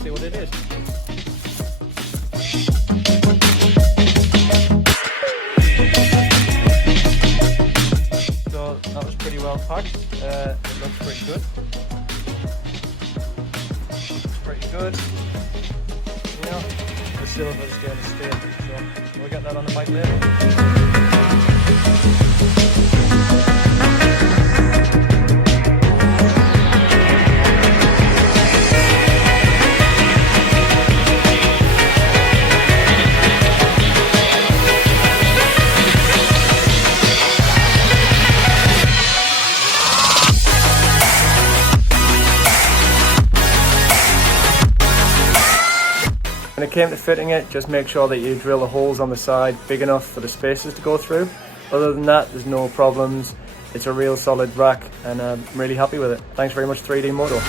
see what it is. So that was pretty well packed. It looks pretty good. Looks pretty good. You know, the silver is going to stay. So we'll get that on the bike later. When it came to fitting it, just make sure that you drill the holes on the side big enough for the spaces to go through. Other than that, there's no problems. It's a real solid rack and I'm really happy with it. Thanks very much 3D Moto.